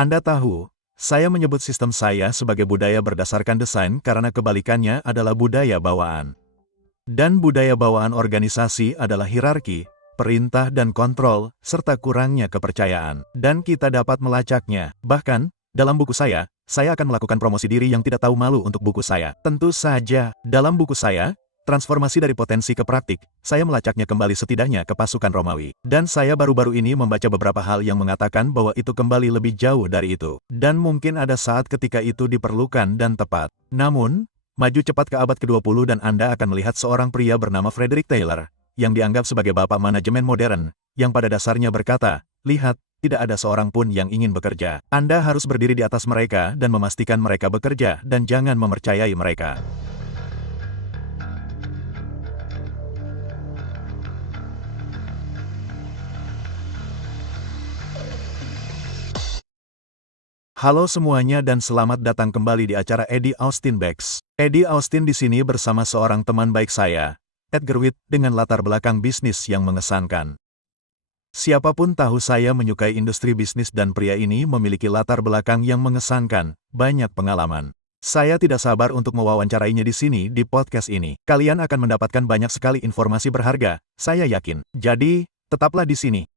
Anda tahu, saya menyebut sistem saya sebagai budaya berdasarkan desain karena kebalikannya adalah budaya bawaan. Dan budaya bawaan organisasi adalah hierarki, perintah dan kontrol, serta kurangnya kepercayaan. Dan kita dapat melacaknya. Bahkan, dalam buku saya akan melakukan promosi diri yang tidak tahu malu untuk buku saya. Tentu saja, dalam buku saya, Transformasi dari Potensi ke Praktik, saya melacaknya kembali setidaknya ke pasukan Romawi. Dan saya baru-baru ini membaca beberapa hal yang mengatakan bahwa itu kembali lebih jauh dari itu. Dan mungkin ada saat ketika itu diperlukan dan tepat. Namun, maju cepat ke abad ke-20 dan Anda akan melihat seorang pria bernama Frederick Taylor, yang dianggap sebagai bapak manajemen modern, yang pada dasarnya berkata, "Lihat, tidak ada seorang pun yang ingin bekerja. Anda harus berdiri di atas mereka dan memastikan mereka bekerja dan jangan mempercayai mereka." Halo semuanya dan selamat datang kembali di acara Eddie Austin Becks. Eddie Austin di sini bersama seorang teman baik saya, Edgar Witt, dengan latar belakang bisnis yang mengesankan. Siapapun tahu saya menyukai industri bisnis dan pria ini memiliki latar belakang yang mengesankan, banyak pengalaman. Saya tidak sabar untuk mewawancarainya di sini di podcast ini. Kalian akan mendapatkan banyak sekali informasi berharga, saya yakin. Jadi, tetaplah di sini.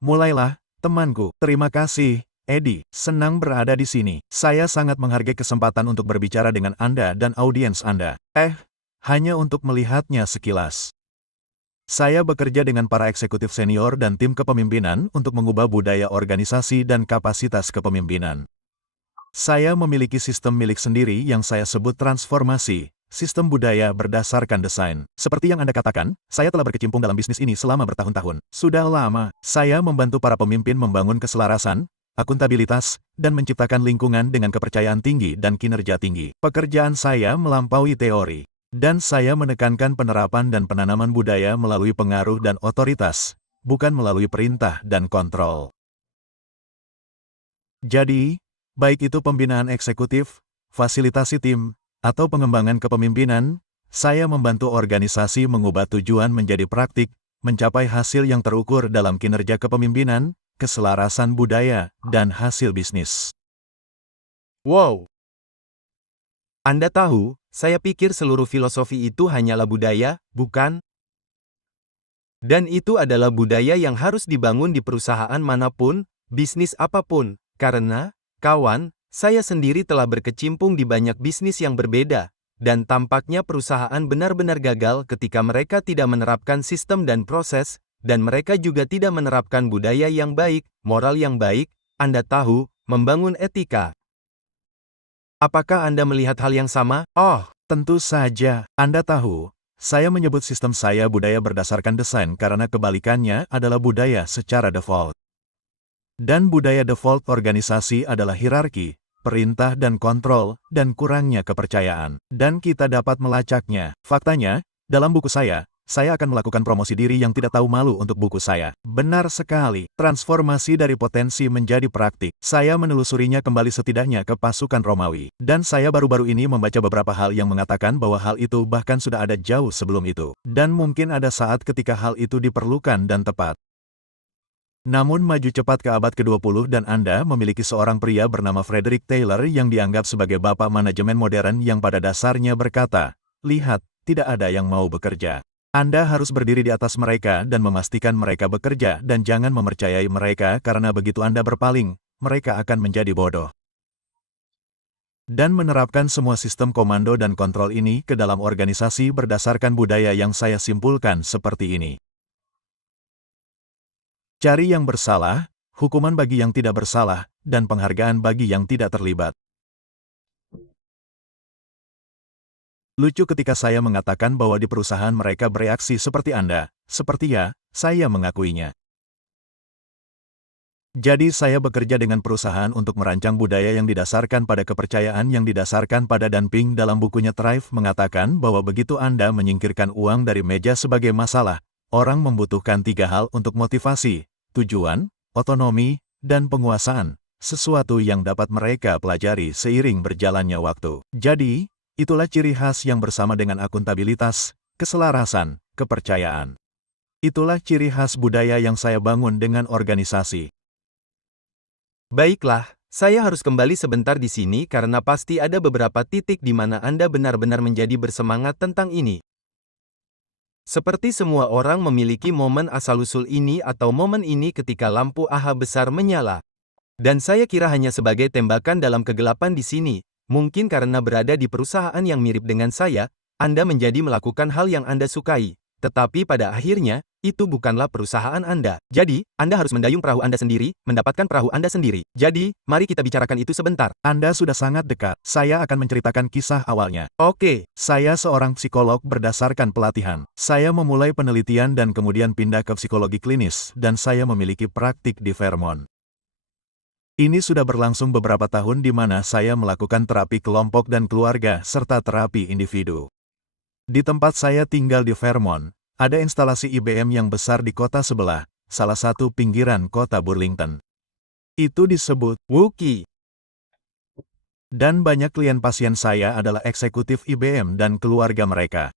Mulailah, temanku. Terima kasih, Eddie. Senang berada di sini. Saya sangat menghargai kesempatan untuk berbicara dengan Anda dan audiens Anda. Hanya untuk melihatnya sekilas. Saya bekerja dengan para eksekutif senior dan tim kepemimpinan untuk mengubah budaya organisasi dan kapasitas kepemimpinan. Saya memiliki sistem milik sendiri yang saya sebut transformasi, sistem budaya berdasarkan desain. Seperti yang Anda katakan, saya telah berkecimpung dalam bisnis ini selama bertahun-tahun. Sudah lama, saya membantu para pemimpin membangun keselarasan, akuntabilitas, dan menciptakan lingkungan dengan kepercayaan tinggi dan kinerja tinggi. Pekerjaan saya melampaui teori. Dan saya menekankan penerapan dan penanaman budaya melalui pengaruh dan otoritas, bukan melalui perintah dan kontrol. Jadi, baik itu pembinaan eksekutif, fasilitasi tim, atau pengembangan kepemimpinan, saya membantu organisasi mengubah tujuan menjadi praktik, mencapai hasil yang terukur dalam kinerja kepemimpinan, keselarasan budaya, dan hasil bisnis. Wow! Anda tahu, saya pikir seluruh filosofi itu hanyalah budaya, bukan? Dan itu adalah budaya yang harus dibangun di perusahaan manapun, bisnis apapun, karena, kawan, saya sendiri telah berkecimpung di banyak bisnis yang berbeda, dan tampaknya perusahaan benar-benar gagal ketika mereka tidak menerapkan sistem dan proses, dan mereka juga tidak menerapkan budaya yang baik, moral yang baik, Anda tahu, membangun etika. Apakah Anda melihat hal yang sama? Tentu saja. Anda tahu, saya menyebut sistem saya budaya berdasarkan desain karena kebalikannya adalah budaya secara default. Dan budaya default organisasi adalah hierarki, perintah dan kontrol, dan kurangnya kepercayaan. Dan kita dapat melacaknya. Faktanya, dalam buku saya akan melakukan promosi diri yang tidak tahu malu untuk buku saya. Benar sekali, transformasi dari potensi menjadi praktik. Saya menelusurinya kembali setidaknya ke pasukan Romawi. Dan saya baru-baru ini membaca beberapa hal yang mengatakan bahwa hal itu bahkan sudah ada jauh sebelum itu. Dan mungkin ada saat ketika hal itu diperlukan dan tepat. Namun maju cepat ke abad ke-20 dan Anda memiliki seorang pria bernama Frederick Taylor yang dianggap sebagai bapak manajemen modern yang pada dasarnya berkata, "Lihat, tidak ada yang mau bekerja. Anda harus berdiri di atas mereka dan memastikan mereka bekerja dan jangan mempercayai mereka karena begitu Anda berpaling, mereka akan menjadi bodoh." Dan menerapkan semua sistem komando dan kontrol ini ke dalam organisasi berdasarkan budaya yang saya simpulkan seperti ini. Cari yang bersalah, hukuman bagi yang tidak bersalah, dan penghargaan bagi yang tidak terlibat. Lucu ketika saya mengatakan bahwa di perusahaan mereka bereaksi seperti Anda, seperti ya, saya mengakuinya. Jadi saya bekerja dengan perusahaan untuk merancang budaya yang didasarkan pada kepercayaan yang didasarkan pada Dan Ping dalam bukunya Thrive mengatakan bahwa begitu Anda menyingkirkan uang dari meja sebagai masalah, orang membutuhkan 3 hal untuk motivasi, tujuan, otonomi, dan penguasaan, sesuatu yang dapat mereka pelajari seiring berjalannya waktu. Jadi, itulah ciri khas yang bersama dengan akuntabilitas, keselarasan, kepercayaan. Itulah ciri khas budaya yang saya bangun dengan organisasi. Baiklah, Saya harus kembali sebentar di sini karena pasti ada beberapa titik di mana Anda benar-benar menjadi bersemangat tentang ini. Seperti semua orang memiliki momen asal-usul ini atau momen ini ketika lampu AHA besar menyala. Dan saya kira hanya sebagai tembakan dalam kegelapan di sini, mungkin karena berada di perusahaan yang mirip dengan saya, Anda menjadi melakukan hal yang Anda sukai. Tetapi pada akhirnya, itu bukanlah perusahaan Anda. Jadi, Anda harus mendayung perahu Anda sendiri, mendapatkan perahu Anda sendiri. Jadi, mari kita bicarakan itu sebentar. Anda sudah sangat dekat. Saya akan menceritakan kisah awalnya. Oke, Saya seorang psikolog berdasarkan pelatihan. Saya memulai penelitian dan kemudian pindah ke psikologi klinis, dan saya memiliki praktik di Vermont. Ini sudah berlangsung beberapa tahun di mana saya melakukan terapi kelompok dan keluarga, serta terapi individu. Di tempat saya tinggal di Vermont, ada instalasi IBM yang besar di kota sebelah, salah satu pinggiran kota Burlington. Itu disebut Wookiee. Dan banyak klien pasien saya adalah eksekutif IBM dan keluarga mereka.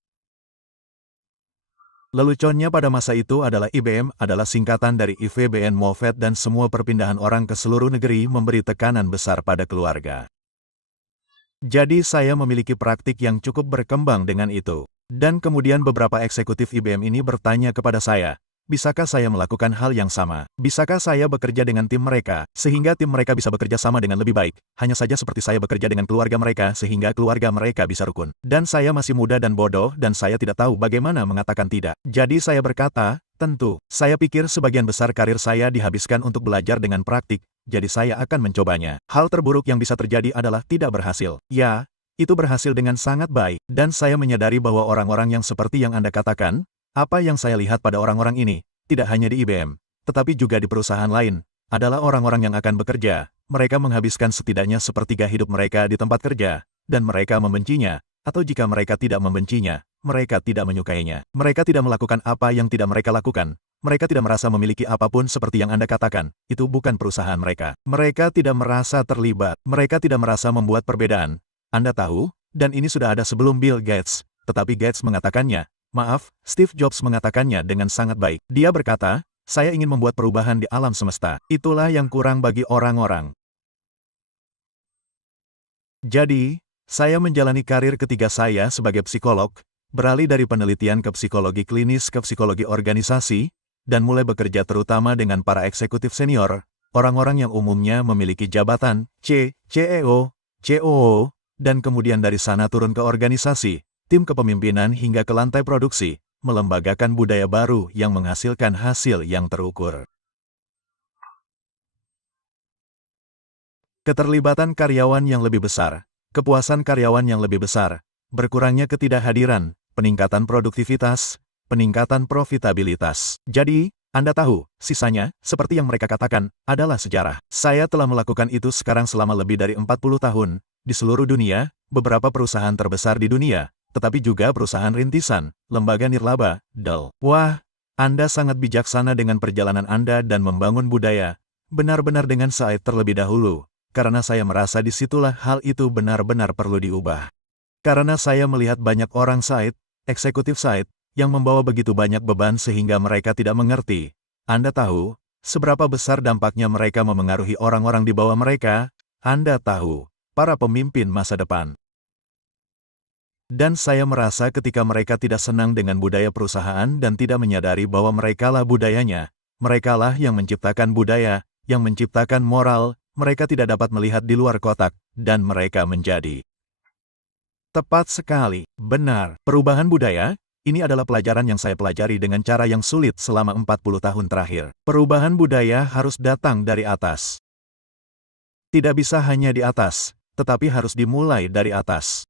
Leluconnya pada masa itu adalah IBM adalah singkatan dari IVBN Moffett dan semua perpindahan orang ke seluruh negeri memberi tekanan besar pada keluarga. Jadi saya memiliki praktik yang cukup berkembang dengan itu. Dan kemudian beberapa eksekutif IBM ini bertanya kepada saya, bisakah saya melakukan hal yang sama? Bisakah saya bekerja dengan tim mereka, sehingga tim mereka bisa bekerja sama dengan lebih baik? Hanya saja seperti saya bekerja dengan keluarga mereka, sehingga keluarga mereka bisa rukun. Dan saya masih muda dan bodoh, dan saya tidak tahu bagaimana mengatakan tidak. Jadi saya berkata, tentu, saya pikir sebagian besar karir saya dihabiskan untuk belajar dengan praktik, jadi saya akan mencobanya. Hal terburuk yang bisa terjadi adalah tidak berhasil. Ya, itu berhasil dengan sangat baik, dan saya menyadari bahwa orang-orang yang seperti yang Anda katakan, apa yang saya lihat pada orang-orang ini, tidak hanya di IBM, tetapi juga di perusahaan lain, adalah orang-orang yang akan bekerja. Mereka menghabiskan setidaknya sepertiga hidup mereka di tempat kerja, dan mereka membencinya, atau jika mereka tidak membencinya, mereka tidak menyukainya. Mereka tidak melakukan apa yang tidak mereka lakukan. Mereka tidak merasa memiliki apapun seperti yang Anda katakan, itu bukan perusahaan mereka. Mereka tidak merasa terlibat, mereka tidak merasa membuat perbedaan. Anda tahu, dan ini sudah ada sebelum Bill Gates, tetapi Gates mengatakannya, maaf, Steve Jobs mengatakannya dengan sangat baik. Dia berkata, saya ingin membuat perubahan di alam semesta. Itulah yang kurang bagi orang-orang. Jadi, saya menjalani karir ketiga saya sebagai psikolog, beralih dari penelitian ke psikologi klinis ke psikologi organisasi, dan mulai bekerja terutama dengan para eksekutif senior, orang-orang yang umumnya memiliki jabatan CEO, COO, dan kemudian dari sana turun ke organisasi, tim kepemimpinan hingga ke lantai produksi, melembagakan budaya baru yang menghasilkan hasil yang terukur. Keterlibatan karyawan yang lebih besar, kepuasan karyawan yang lebih besar, berkurangnya ketidakhadiran, peningkatan produktivitas, peningkatan profitabilitas. Jadi, Anda tahu, sisanya, seperti yang mereka katakan, adalah sejarah. Saya telah melakukan itu sekarang selama lebih dari 40 tahun, di seluruh dunia, beberapa perusahaan terbesar di dunia, tetapi juga perusahaan rintisan, lembaga nirlaba, Dell. Wah, Anda sangat bijaksana dengan perjalanan Anda dan membangun budaya, benar-benar dengan Said terlebih dahulu, karena saya merasa disitulah hal itu benar-benar perlu diubah. Karena saya melihat banyak orang Said, eksekutif Said, yang membawa begitu banyak beban sehingga mereka tidak mengerti. Anda tahu, seberapa besar dampaknya mereka memengaruhi orang-orang di bawah mereka? Anda tahu, para pemimpin masa depan. Dan saya merasa ketika mereka tidak senang dengan budaya perusahaan dan tidak menyadari bahwa merekalah budayanya, merekalah yang menciptakan budaya, yang menciptakan moral, mereka tidak dapat melihat di luar kotak, dan mereka menjadi. Tepat sekali, benar, perubahan budaya, ini adalah pelajaran yang saya pelajari dengan cara yang sulit selama 40 tahun terakhir. Perubahan budaya harus datang dari atas. Tidak bisa hanya di atas, tetapi harus dimulai dari atas.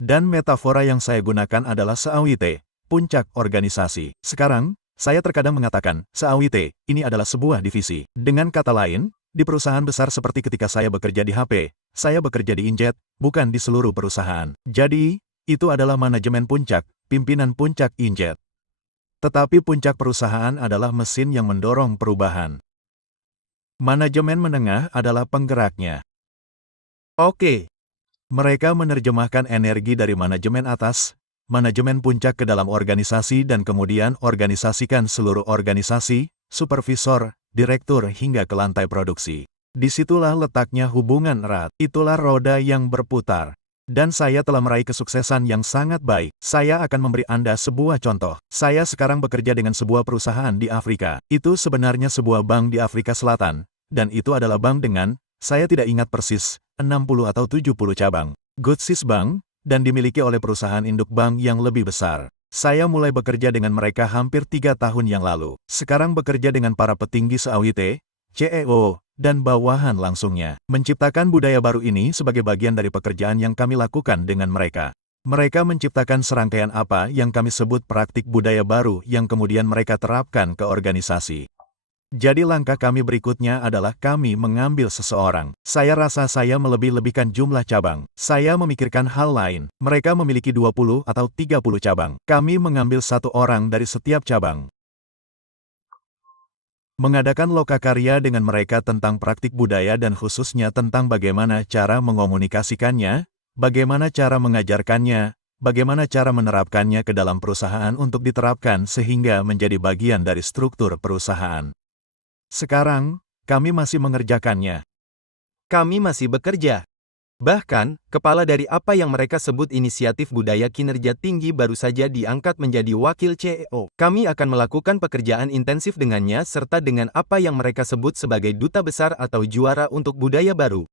Dan metafora yang saya gunakan adalah SAWT, puncak organisasi. Sekarang, saya terkadang mengatakan, SAWT, ini adalah sebuah divisi. Dengan kata lain, di perusahaan besar seperti ketika saya bekerja di HP, saya bekerja di Injet, bukan di seluruh perusahaan. Jadi, itu adalah manajemen puncak, pimpinan puncak Injet. Tetapi puncak perusahaan adalah mesin yang mendorong perubahan. Manajemen menengah adalah penggeraknya. Oke. Mereka menerjemahkan energi dari manajemen atas, manajemen puncak ke dalam organisasi dan kemudian organisasikan seluruh organisasi, supervisor, direktur hingga ke lantai produksi. Disitulah letaknya hubungan erat. Itulah roda yang berputar. Dan saya telah meraih kesuksesan yang sangat baik. Saya akan memberi Anda sebuah contoh. Saya sekarang bekerja dengan sebuah perusahaan di Afrika. Itu sebenarnya sebuah bank di Afrika Selatan. Dan itu adalah bank dengan, saya tidak ingat persis, 60 atau 70 cabang. Goodsis Bank, dan dimiliki oleh perusahaan induk bank yang lebih besar. Saya mulai bekerja dengan mereka hampir 3 tahun yang lalu. Sekarang bekerja dengan para petinggi se-AWT, CEO, dan bawahan langsungnya. Menciptakan budaya baru ini sebagai bagian dari pekerjaan yang kami lakukan dengan mereka. Mereka menciptakan serangkaian apa yang kami sebut praktik budaya baru yang kemudian mereka terapkan ke organisasi. Jadi langkah kami berikutnya adalah kami mengambil seseorang. Saya rasa saya melebih-lebihkan jumlah cabang. Saya memikirkan hal lain. Mereka memiliki 20 atau 30 cabang. Kami mengambil satu orang dari setiap cabang. Mengadakan lokakarya dengan mereka tentang praktik budaya dan khususnya tentang bagaimana cara mengomunikasikannya, bagaimana cara mengajarkannya, bagaimana cara menerapkannya ke dalam perusahaan untuk diterapkan sehingga menjadi bagian dari struktur perusahaan. Sekarang, kami masih mengerjakannya. Kami masih bekerja. Bahkan, kepala dari apa yang mereka sebut inisiatif budaya kinerja tinggi baru saja diangkat menjadi wakil CEO. Kami akan melakukan pekerjaan intensif dengannya serta dengan apa yang mereka sebut sebagai duta besar atau juara untuk budaya baru.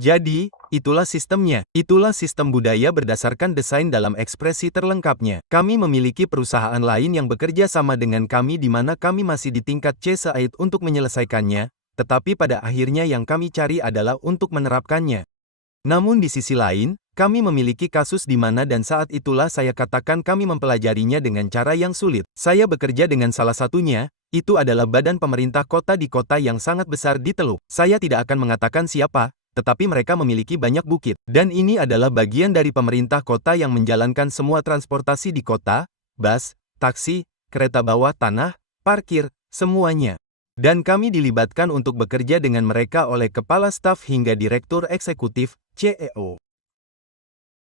Jadi, itulah sistemnya. Itulah sistem budaya berdasarkan desain dalam ekspresi terlengkapnya. Kami memiliki perusahaan lain yang bekerja sama dengan kami di mana kami masih di tingkat C-suite untuk menyelesaikannya, tetapi pada akhirnya yang kami cari adalah untuk menerapkannya. Namun di sisi lain, kami memiliki kasus di mana dan saat itulah saya katakan kami mempelajarinya dengan cara yang sulit. Saya bekerja dengan salah satunya, itu adalah badan pemerintah kota di kota yang sangat besar di Teluk. Saya tidak akan mengatakan siapa, tetapi mereka memiliki banyak bukit. Dan ini adalah bagian dari pemerintah kota yang menjalankan semua transportasi di kota, bus, taksi, kereta bawah tanah, parkir, semuanya. Dan kami dilibatkan untuk bekerja dengan mereka oleh kepala staf hingga direktur eksekutif, CEO.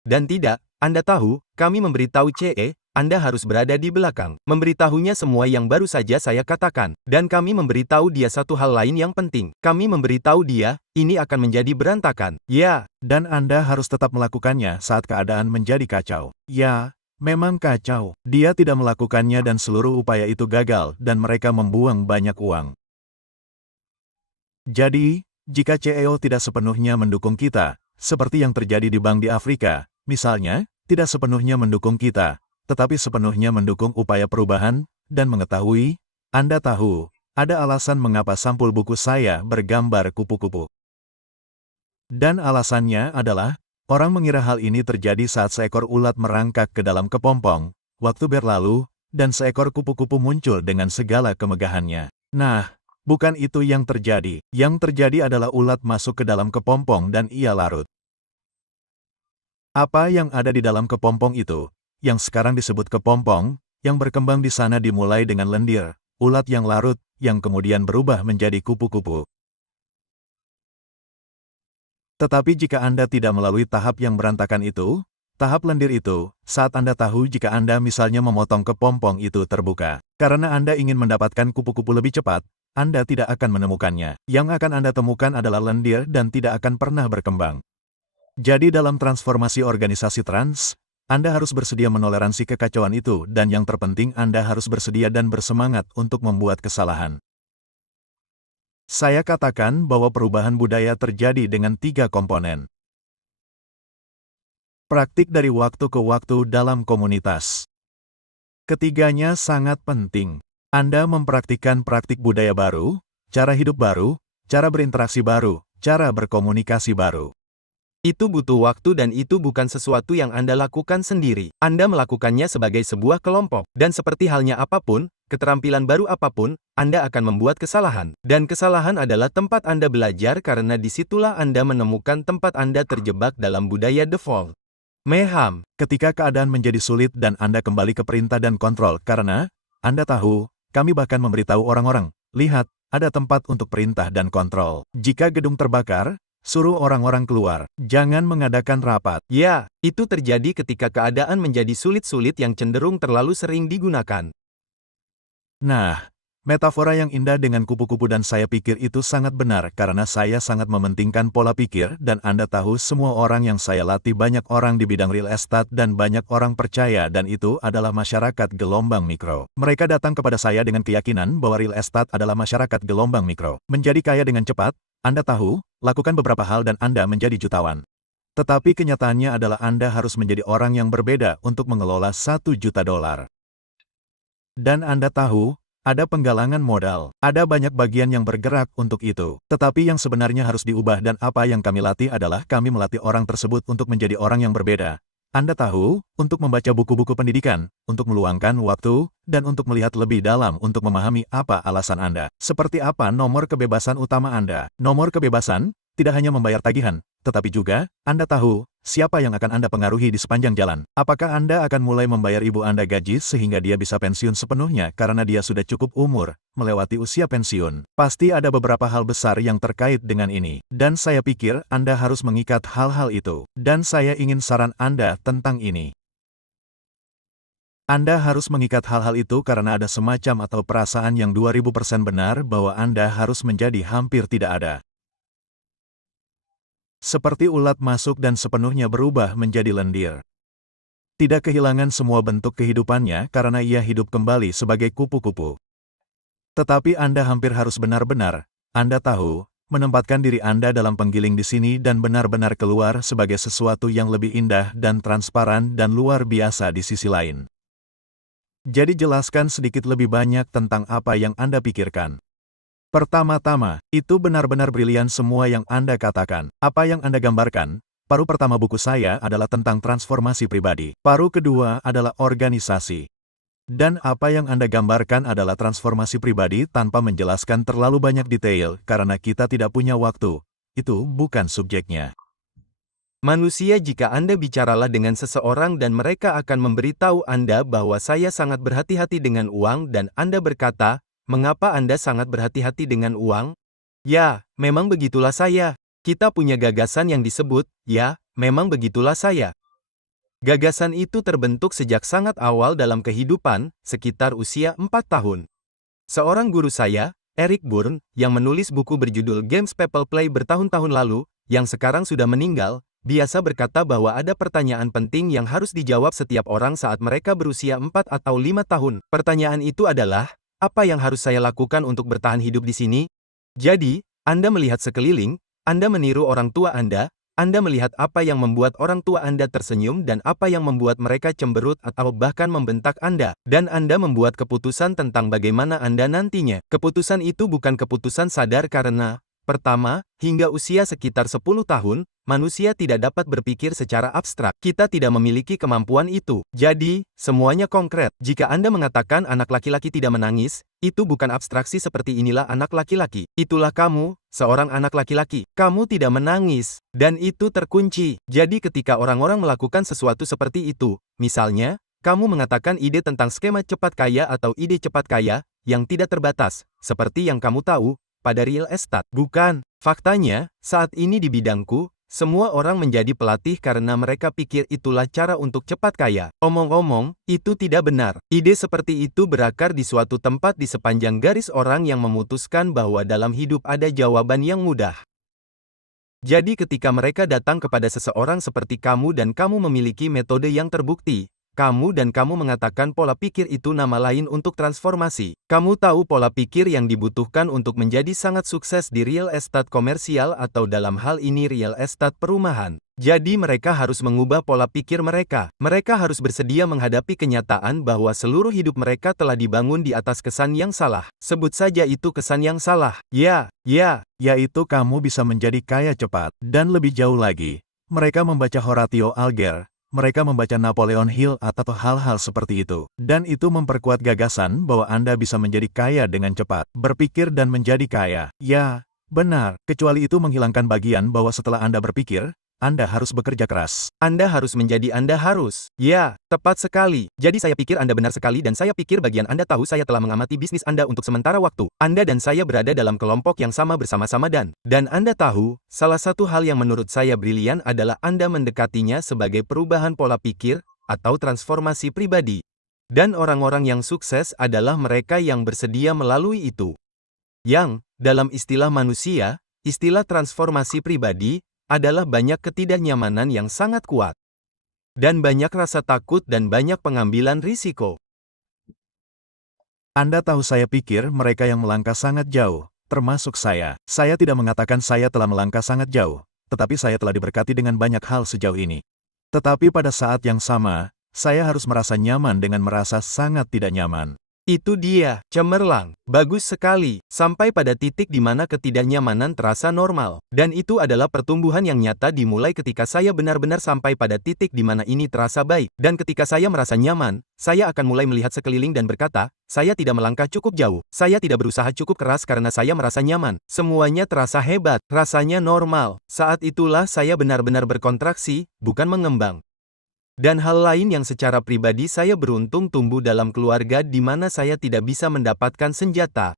Dan tidak, Anda tahu, kami memberitahu CE, Anda harus berada di belakang. Memberitahunya semua yang baru saja saya katakan. Dan kami memberitahu dia satu hal lain yang penting. Kami memberitahu dia, ini akan menjadi berantakan. Ya. Dan Anda harus tetap melakukannya saat keadaan menjadi kacau. Ya. Memang kacau. Dia tidak melakukannya dan seluruh upaya itu gagal dan mereka membuang banyak uang. Jadi, jika CEO tidak sepenuhnya mendukung kita, seperti yang terjadi di bank di Afrika, misalnya, tidak sepenuhnya mendukung kita, tetapi sepenuhnya mendukung upaya perubahan, dan mengetahui, Anda tahu, ada alasan mengapa sampul buku saya bergambar kupu-kupu. Dan alasannya adalah, orang mengira hal ini terjadi saat seekor ulat merangkak ke dalam kepompong, waktu berlalu, dan seekor kupu-kupu muncul dengan segala kemegahannya. Nah, bukan itu yang terjadi. Yang terjadi adalah ulat masuk ke dalam kepompong dan ia larut. Apa yang ada di dalam kepompong itu, yang sekarang disebut kepompong, yang berkembang di sana dimulai dengan lendir, ulat yang larut, yang kemudian berubah menjadi kupu-kupu. Tetapi jika Anda tidak melalui tahap yang berantakan itu, tahap lendir itu, saat Anda tahu jika Anda misalnya memotong kepompong itu terbuka, karena Anda ingin mendapatkan kupu-kupu lebih cepat, Anda tidak akan menemukannya. Yang akan Anda temukan adalah lendir dan tidak akan pernah berkembang. Jadi dalam transformasi organisasi trans, Anda harus bersedia menoleransi kekacauan itu dan yang terpenting Anda harus bersedia dan bersemangat untuk membuat kesalahan. Saya katakan bahwa perubahan budaya terjadi dengan 3 komponen. Praktik dari waktu ke waktu dalam komunitas. Ketiganya sangat penting. Anda mempraktikkan praktik budaya baru, cara hidup baru, cara berinteraksi baru, cara berkomunikasi baru. Itu butuh waktu dan itu bukan sesuatu yang Anda lakukan sendiri. Anda melakukannya sebagai sebuah kelompok. Dan seperti halnya apapun, keterampilan baru apapun, Anda akan membuat kesalahan. Dan kesalahan adalah tempat Anda belajar karena disitulah Anda menemukan tempat Anda terjebak dalam budaya default. Meham. Ketika keadaan menjadi sulit dan Anda kembali ke perintah dan kontrol karena, Anda tahu, kami bahkan memberitahu orang-orang, lihat, ada tempat untuk perintah dan kontrol. Jika gedung terbakar, suruh orang-orang keluar. Jangan mengadakan rapat. Ya, itu terjadi ketika keadaan menjadi sulit-sulit yang cenderung terlalu sering digunakan. Nah, Metafora yang indah dengan kupu-kupu dan saya pikir itu sangat benar karena saya sangat mementingkan pola pikir dan Anda tahu semua orang yang saya latih banyak orang di bidang real estate dan banyak orang percaya dan itu adalah masyarakat gelombang mikro. Mereka datang kepada saya dengan keyakinan bahwa real estate adalah masyarakat gelombang mikro. Menjadi kaya dengan cepat, Anda tahu, lakukan beberapa hal dan Anda menjadi jutawan. Tetapi kenyataannya adalah Anda harus menjadi orang yang berbeda untuk mengelola $1 juta. Dan Anda tahu, ada penggalangan modal. Ada banyak bagian yang bergerak untuk itu. Tetapi yang sebenarnya harus diubah dan apa yang kami latih adalah kami melatih orang tersebut untuk menjadi orang yang berbeda. Anda tahu, untuk membaca buku-buku pendidikan, untuk meluangkan waktu, dan untuk melihat lebih dalam untuk memahami apa alasan Anda. Seperti apa nomor kebebasan utama Anda. Nomor kebebasan, tidak hanya membayar tagihan, tetapi juga, Anda tahu, siapa yang akan Anda pengaruhi di sepanjang jalan. Apakah Anda akan mulai membayar ibu Anda gaji sehingga dia bisa pensiun sepenuhnya karena dia sudah cukup umur, melewati usia pensiun? Pasti ada beberapa hal besar yang terkait dengan ini. Dan saya pikir Anda harus mengikat hal-hal itu. Dan saya ingin saran Anda tentang ini. Anda harus mengikat hal-hal itu karena ada semacam atau perasaan yang 2000% benar bahwa Anda harus menjadi hampir tidak ada. Seperti ulat masuk dan sepenuhnya berubah menjadi lendir. Tidak kehilangan semua bentuk kehidupannya karena ia hidup kembali sebagai kupu-kupu. Tetapi Anda hampir harus benar-benar, Anda tahu, menempatkan diri Anda dalam penggiling di sini dan benar-benar keluar sebagai sesuatu yang lebih indah dan transparan dan luar biasa di sisi lain. Jadi jelaskan sedikit lebih banyak tentang apa yang Anda pikirkan. Pertama-tama, itu benar-benar brilian semua yang Anda katakan. Apa yang Anda gambarkan, paruh pertama buku saya adalah tentang transformasi pribadi. Paruh kedua adalah organisasi. Dan apa yang Anda gambarkan adalah transformasi pribadi tanpa menjelaskan terlalu banyak detail karena kita tidak punya waktu. Itu bukan subjeknya. Manusia jika Anda bicaralah dengan seseorang dan mereka akan memberitahu Anda bahwa saya sangat berhati-hati dengan uang dan Anda berkata, mengapa Anda sangat berhati-hati dengan uang? Ya, memang begitulah saya. Kita punya gagasan yang disebut, ya, memang begitulah saya. Gagasan itu terbentuk sejak sangat awal dalam kehidupan, sekitar usia 4 tahun. Seorang guru saya, Eric Byrne, yang menulis buku berjudul Games People Play bertahun-tahun lalu, yang sekarang sudah meninggal, biasa berkata bahwa ada pertanyaan penting yang harus dijawab setiap orang saat mereka berusia 4 atau 5 tahun. Pertanyaan itu adalah, apa yang harus saya lakukan untuk bertahan hidup di sini? Jadi, Anda melihat sekeliling, Anda meniru orang tua Anda melihat apa yang membuat orang tua Anda tersenyum dan apa yang membuat mereka cemberut atau bahkan membentak Anda. Dan Anda membuat keputusan tentang bagaimana Anda nantinya. Keputusan itu bukan keputusan sadar karena, pertama, hingga usia sekitar 10 tahun, manusia tidak dapat berpikir secara abstrak. Kita tidak memiliki kemampuan itu. Jadi, semuanya konkret. Jika Anda mengatakan anak laki-laki tidak menangis, itu bukan abstraksi seperti inilah anak laki-laki. Itulah kamu, seorang anak laki-laki. Kamu tidak menangis. Dan itu terkunci. Jadi ketika orang-orang melakukan sesuatu seperti itu, misalnya, kamu mengatakan ide tentang skema cepat kaya atau ide cepat kaya, yang tidak terbatas, seperti yang kamu tahu, pada real estate. Bukan. Faktanya, saat ini di bidangku, semua orang menjadi pelatih karena mereka pikir itulah cara untuk cepat kaya. Omong-omong, itu tidak benar. Ide seperti itu berakar di suatu tempat di sepanjang garis orang yang memutuskan bahwa dalam hidup ada jawaban yang mudah. Jadi ketika mereka datang kepada seseorang seperti kamu dan kamu memiliki metode yang terbukti, kamu mengatakan pola pikir itu nama lain untuk transformasi. Kamu tahu pola pikir yang dibutuhkan untuk menjadi sangat sukses di real estate komersial atau dalam hal ini real estate perumahan. Jadi mereka harus mengubah pola pikir mereka. Mereka harus bersedia menghadapi kenyataan bahwa seluruh hidup mereka telah dibangun di atas kesan yang salah. Sebut saja itu kesan yang salah. Yaitu kamu bisa menjadi kaya cepat. Dan lebih jauh lagi, mereka membaca Horatio Alger. Mereka membaca Napoleon Hill atau hal-hal seperti itu. Dan itu memperkuat gagasan bahwa Anda bisa menjadi kaya dengan cepat. Berpikir dan menjadi kaya. Ya, benar. Kecuali itu menghilangkan bagian bahwa setelah Anda berpikir, Anda harus bekerja keras. Anda harus menjadi Anda harus. Ya, tepat sekali. Jadi saya pikir Anda benar sekali dan saya pikir bagian Anda tahu saya telah mengamati bisnis Anda untuk sementara waktu. Anda dan saya berada dalam kelompok yang sama bersama-sama dan Anda tahu, salah satu hal yang menurut saya brilian adalah Anda mendekatinya sebagai perubahan pola pikir, atau transformasi pribadi. Dan orang-orang yang sukses adalah mereka yang bersedia melalui itu. Yang, dalam istilah manusia, istilah transformasi pribadi, adalah banyak ketidaknyamanan yang sangat kuat. Dan banyak rasa takut dan banyak pengambilan risiko. Anda tahu, saya pikir mereka yang melangkah sangat jauh, termasuk saya. Saya tidak mengatakan saya telah melangkah sangat jauh, tetapi saya telah diberkati dengan banyak hal sejauh ini. Tetapi pada saat yang sama, saya harus merasa nyaman dengan merasa sangat tidak nyaman. Itu dia, cemerlang, bagus sekali, sampai pada titik di mana ketidaknyamanan terasa normal. Dan itu adalah pertumbuhan yang nyata dimulai ketika saya benar-benar sampai pada titik di mana ini terasa baik. Dan ketika saya merasa nyaman, saya akan mulai melihat sekeliling dan berkata, saya tidak melangkah cukup jauh, saya tidak berusaha cukup keras karena saya merasa nyaman. Semuanya terasa hebat, rasanya normal. Saat itulah saya benar-benar berkontraksi, bukan mengembang. Dan hal lain yang secara pribadi saya beruntung tumbuh dalam keluarga di mana saya tidak bisa mendapatkan senjata.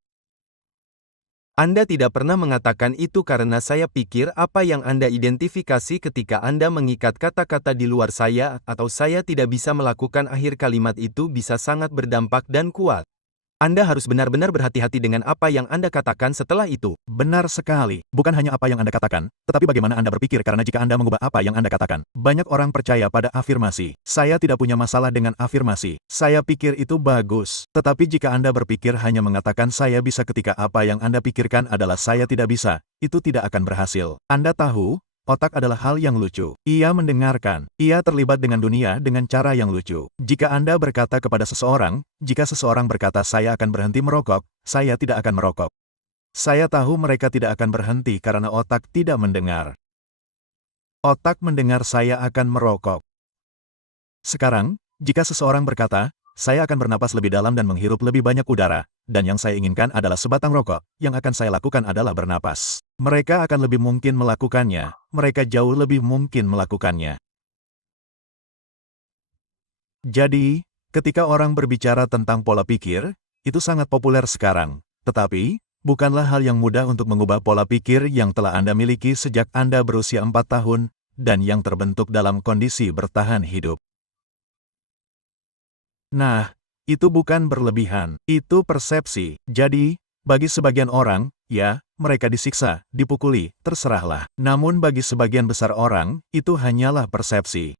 Anda tidak pernah mengatakan itu karena saya pikir apa yang Anda identifikasi ketika Anda mengikat kata-kata di luar saya atau saya tidak bisa melakukan akhir kalimat itu bisa sangat berdampak dan kuat. Anda harus benar-benar berhati-hati dengan apa yang Anda katakan setelah itu. Benar sekali. Bukan hanya apa yang Anda katakan, tetapi bagaimana Anda berpikir, karena jika Anda mengubah apa yang Anda katakan. Banyak orang percaya pada afirmasi. Saya tidak punya masalah dengan afirmasi. Saya pikir itu bagus. Tetapi jika Anda berpikir hanya mengatakan saya bisa ketika apa yang Anda pikirkan adalah saya tidak bisa, itu tidak akan berhasil. Anda tahu, otak adalah hal yang lucu. Ia mendengarkan. Ia terlibat dengan dunia dengan cara yang lucu. Jika Anda berkata kepada seseorang, jika seseorang berkata saya akan berhenti merokok, saya tidak akan merokok. Saya tahu mereka tidak akan berhenti karena otak tidak mendengar. Otak mendengar saya akan merokok. Sekarang, jika seseorang berkata, saya akan bernapas lebih dalam dan menghirup lebih banyak udara, dan yang saya inginkan adalah sebatang rokok, yang akan saya lakukan adalah bernapas. Mereka akan lebih mungkin melakukannya, mereka jauh lebih mungkin melakukannya. Jadi, ketika orang berbicara tentang pola pikir, itu sangat populer sekarang. Tetapi, bukanlah hal yang mudah untuk mengubah pola pikir yang telah Anda miliki sejak Anda berusia 4 tahun, dan yang terbentuk dalam kondisi bertahan hidup. Nah, itu bukan berlebihan, itu persepsi. Jadi, bagi sebagian orang, ya, mereka disiksa, dipukuli, terserahlah. Namun bagi sebagian besar orang, itu hanyalah persepsi.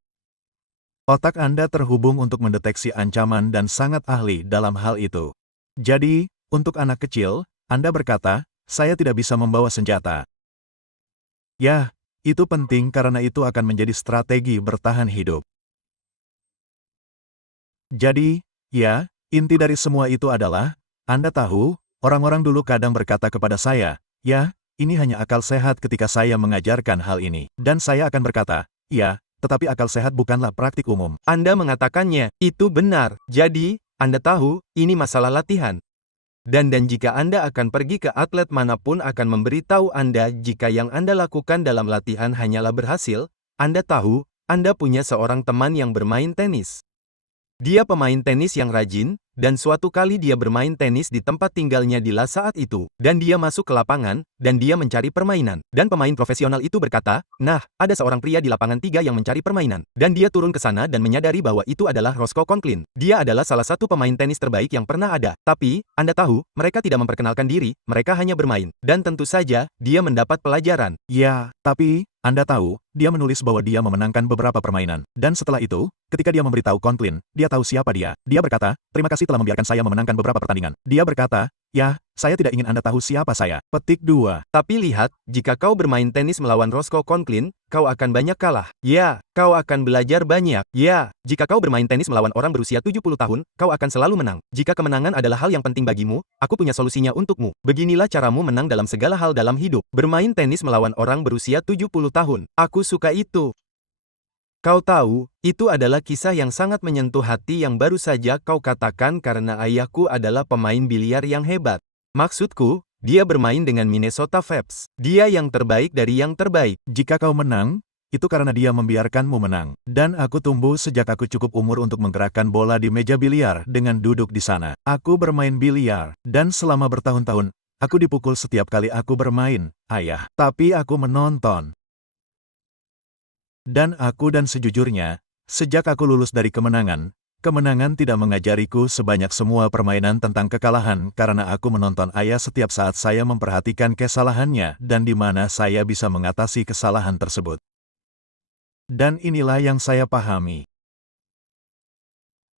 Otak Anda terhubung untuk mendeteksi ancaman dan sangat ahli dalam hal itu. Jadi, untuk anak kecil, Anda berkata, saya tidak bisa membawa senjata. Ya, itu penting karena itu akan menjadi strategi bertahan hidup. Jadi, ya, inti dari semua itu adalah, Anda tahu, orang-orang dulu kadang berkata kepada saya, ya, ini hanya akal sehat ketika saya mengajarkan hal ini. Dan saya akan berkata, ya, tetapi akal sehat bukanlah praktik umum. Anda mengatakannya, itu benar. Jadi, Anda tahu, ini masalah latihan. Dan jika Anda akan pergi ke atlet manapun akan memberitahu Anda jika yang Anda lakukan dalam latihan hanyalah berhasil, Anda tahu, Anda punya seorang teman yang bermain tenis. Dia pemain tenis yang rajin, dan suatu kali dia bermain tenis di tempat tinggalnya di saat itu, dan dia masuk ke lapangan, dan dia mencari permainan. Dan pemain profesional itu berkata, nah, ada seorang pria di lapangan 3 yang mencari permainan. Dan dia turun ke sana dan menyadari bahwa itu adalah Roscoe Conklin. Dia adalah salah satu pemain tenis terbaik yang pernah ada. Tapi, Anda tahu, mereka tidak memperkenalkan diri, mereka hanya bermain. Dan tentu saja, dia mendapat pelajaran. Ya, tapi, Anda tahu, dia menulis bahwa dia memenangkan beberapa permainan. Dan setelah itu, ketika dia memberitahu Conklin, dia tahu siapa dia. Dia berkata, terima kasih telah membiarkan saya memenangkan beberapa pertandingan. Dia berkata, ya, saya tidak ingin Anda tahu siapa saya. Petik 2. Tapi lihat, jika kau bermain tenis melawan Roscoe Conklin, kau akan banyak kalah. Ya, kau akan belajar banyak. Ya, jika kau bermain tenis melawan orang berusia 70 tahun, kau akan selalu menang. Jika kemenangan adalah hal yang penting bagimu, aku punya solusinya untukmu. Beginilah caramu menang dalam segala hal dalam hidup. Bermain tenis melawan orang berusia 70 tahun. Aku suka itu. Kau tahu, itu adalah kisah yang sangat menyentuh hati yang baru saja kau katakan karena ayahku adalah pemain biliar yang hebat. Maksudku, dia bermain dengan Minnesota Phelps. Dia yang terbaik dari yang terbaik. Jika kau menang, itu karena dia membiarkanmu menang. Dan aku tumbuh sejak aku cukup umur untuk menggerakkan bola di meja biliar dengan duduk di sana. Aku bermain biliar, dan selama bertahun-tahun, aku dipukul setiap kali aku bermain, ayah. Tapi aku menonton. Dan sejujurnya, sejak aku lulus dari kemenangan, Kemenangan tidak mengajariku sebanyak semua permainan tentang kekalahan karena aku menonton ayah setiap saat saya memperhatikan kesalahannya dan di mana saya bisa mengatasi kesalahan tersebut. Dan inilah yang saya pahami.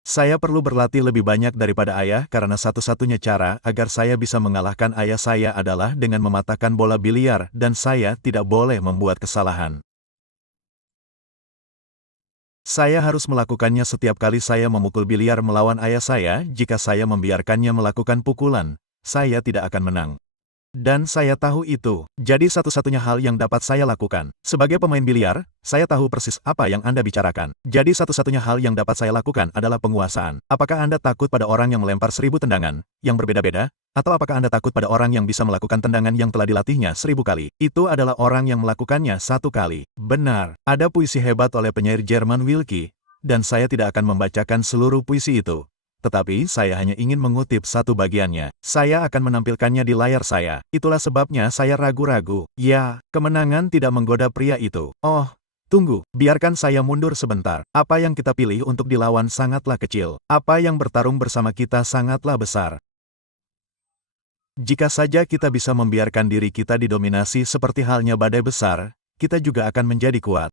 Saya perlu berlatih lebih banyak daripada ayah karena satu-satunya cara agar saya bisa mengalahkan ayah saya adalah dengan mematahkan bola biliar dan saya tidak boleh membuat kesalahan. Saya harus melakukannya setiap kali saya memukul biliar melawan ayah saya. Jika saya membiarkannya melakukan pukulan, saya tidak akan menang. Dan saya tahu itu. Jadi satu-satunya hal yang dapat saya lakukan. Sebagai pemain biliar, saya tahu persis apa yang Anda bicarakan. Jadi satu-satunya hal yang dapat saya lakukan adalah penguasaan. Apakah Anda takut pada orang yang melempar 1000 tendangan, yang berbeda-beda? Atau apakah Anda takut pada orang yang bisa melakukan tendangan yang telah dilatihnya 1000 kali? Itu adalah orang yang melakukannya 1 kali. Benar, ada puisi hebat oleh penyair Jerman Wilkie, dan saya tidak akan membacakan seluruh puisi itu. Tetapi saya hanya ingin mengutip satu bagiannya. Saya akan menampilkannya di layar saya. Itulah sebabnya saya ragu-ragu. Ya, kemenangan tidak menggoda pria itu. Oh, tunggu, biarkan saya mundur sebentar. Apa yang kita pilih untuk dilawan sangatlah kecil. Apa yang bertarung bersama kita sangatlah besar. Jika saja kita bisa membiarkan diri kita didominasi seperti halnya badai besar, kita juga akan menjadi kuat.